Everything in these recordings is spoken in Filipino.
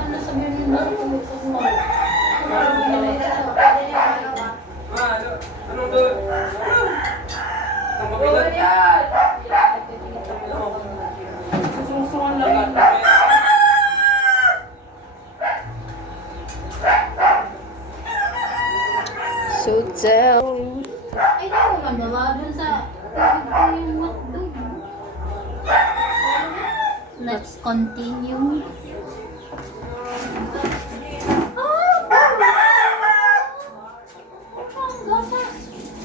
Ano sabihin mo na kung mo? So tell. Ay, di mo magawa dun sa yung hotdog. Let's continue.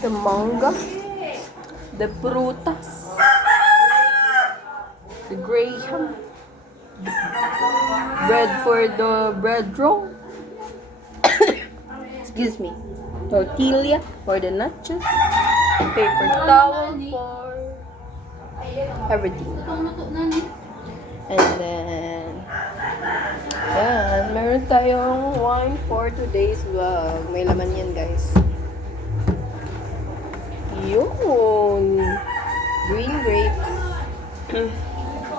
The manga. The prutas. The graham. Bread for the bread roll. Excuse me. Tortilla for the nachos. Paper towel for everything. Luto na ni. And then, yan, meron tayong wine for today's vlog. May laman yan, guys. Yun. Green grapes.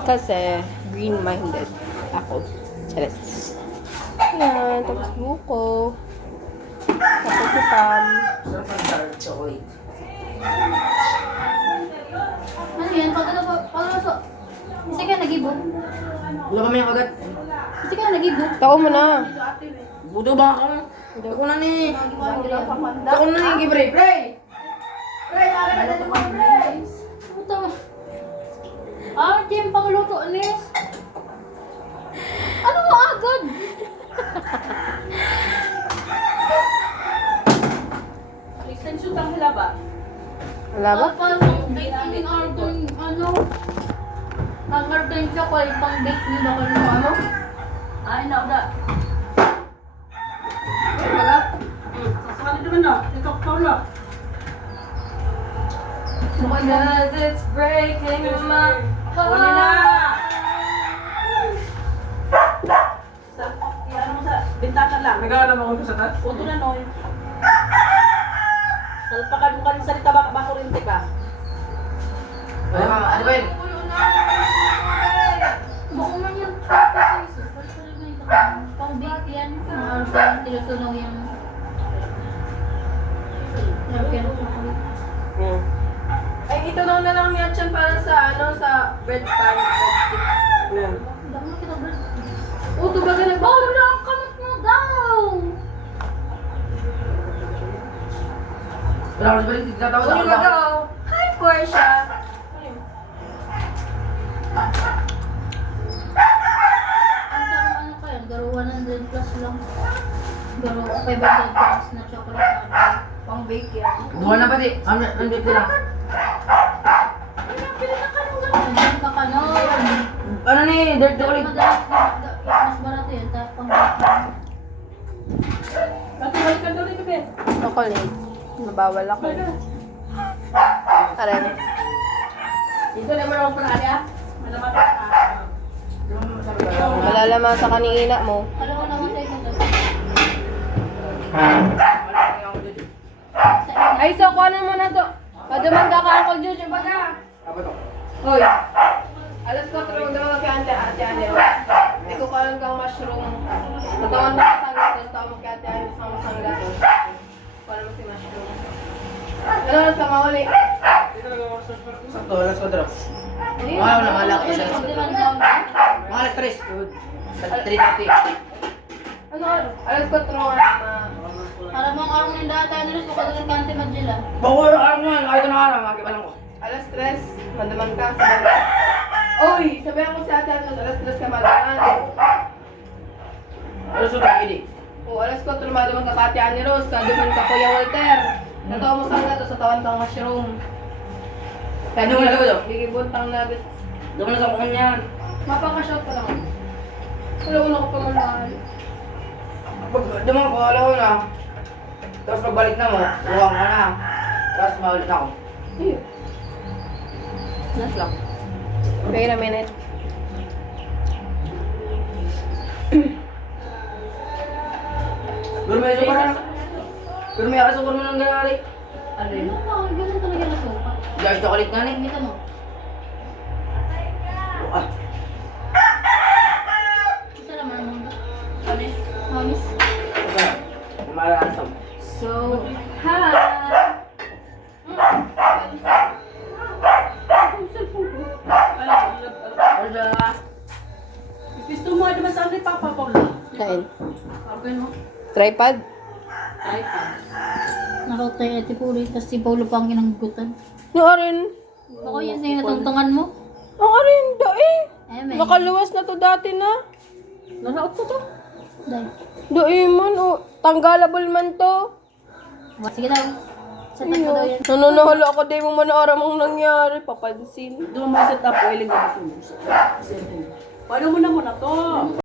Kasi, green-minded ako. Charis. Yan, tapos buko. Tapos si Pam. Ano yan? Pagkalaso. Kasi ka nag-ibo. Wala kami yung kagat. Kasi ka nag-ibo. Tako mo na. Budo ba ka? Ako na ni. Ako na ni. Gibre. Pray! Pray! Puta mo. Ah, Jim, pangluto ni. Ano mo agad? Extension tang hila ba? Wala ba? Parang baking organ, ano? Ang organ chocolate, pang bake nila ko yung ano? Ay, nauda. Baga? Sasakali naman na. Ito, Paula. Because it's breaking my Uli na! heart. Ano mo sa bintakan lang. Nag-aalam ako sa taas? Uto na, Noy. Salpakan mo ka ng salita ba kurinti ka? Ano ba yun? Bako man yung chocolate. Pang bake yan. Ang organ, tinutunog yung organ chocolate. Ay, ito daw na lang yan siya para sa, sa bread pan, breadsticks. Ayan. Dami na kita ba? Oh, ito ba ka nag- Oh, wala ang kamot mo daw! Wala ko sa balik. Tatawag Uy, ako. magaw. Hi, Portia. Ang sarap ano ka yan? Garo 100 plus lang. Garo 500 plus na chocolate. Pang bake yan. Buha na pati. Nandito sila. Nandiyan ka ka nun. Ano ni? Dirt Pero ulit. mas barato yun. Tapos pang bake yan. Pati balik ka doon ito, Ben. Chocolate. Mabawal ako. Aray. Dito naman ako pala niya. Malamat ka. Malalama sa kanina mo. Alam mo naman tayo ito. Ay, so, kuhanan mo na to. Padumangga ka, Uncle Juju, baga. Apa to? Hoy. Alas 4, magdamang kay Ate Ane. May kukuhanan kang mushroom. Tatawan mo sa sanggatos, tawag mo kay Ate Ane sa mga sanggatos. Kuhanan mo si mushroom. Ano oras ka mahuli? Sakto, alas 4. Ayun. Wala, malaki siya. Hindi man daw. Mga alas 3. 3:30. Ano oras? Alas 4 nga, ma. Para mong arong yung data nila sa kadalang kante Madjila. Bawal ako nga. Kahit na araw. Magipalang ko. Alas 3, mandaman ka sa baga. Uy, sabihan ko si Ate Ane, alas 3 ka mandaman. Alas 4. Hindi. O, alas 4, mandaman ka pa Ate Ane Rose, kaduman ka Kuya Walter. Natawa mo sanggatos, sa tawan kang mushroom. Ano mo nalago to? Bigibuntang nabit. Doon na sa kukan yan. Mapaka-shot pa lang. Wala ko na ko pamamahal. Pag dumaan ko, alam ko na. Tapos pagbalik na mo, uwang ka na. Tapos maulit ako. Ayun. Not lang. Wait a minute. Pero may asukar na. Pero may asukar mo nang nangyari. Ano yun? Ano ba? Ganun talaga na sopa. Guys, chocolate nga ni. Kita mo. Isa naman ang mundo. Alis. Hamis. Malasam. So, hi! Gusto mo ay dumasal ni Papa Paula. Kain. Okay no? Tripod? Ay pa. Nakotay at ipuli. Tapos si Paulo pa ang inanggutan. No, rin. Ako yan sa natungtungan mo. Ang rin, daing. Eh, may. Nakaluwas na to dati na. Nanaot ko to. Dahil. Daing man, oh. Tanggalable man to. Sige daw. Sa tapo daw yan. Nanonahalo ako, di mo man aram ang nangyari. Papansin. Doon mo set up oiling na gusto mo. Paano mo na muna to?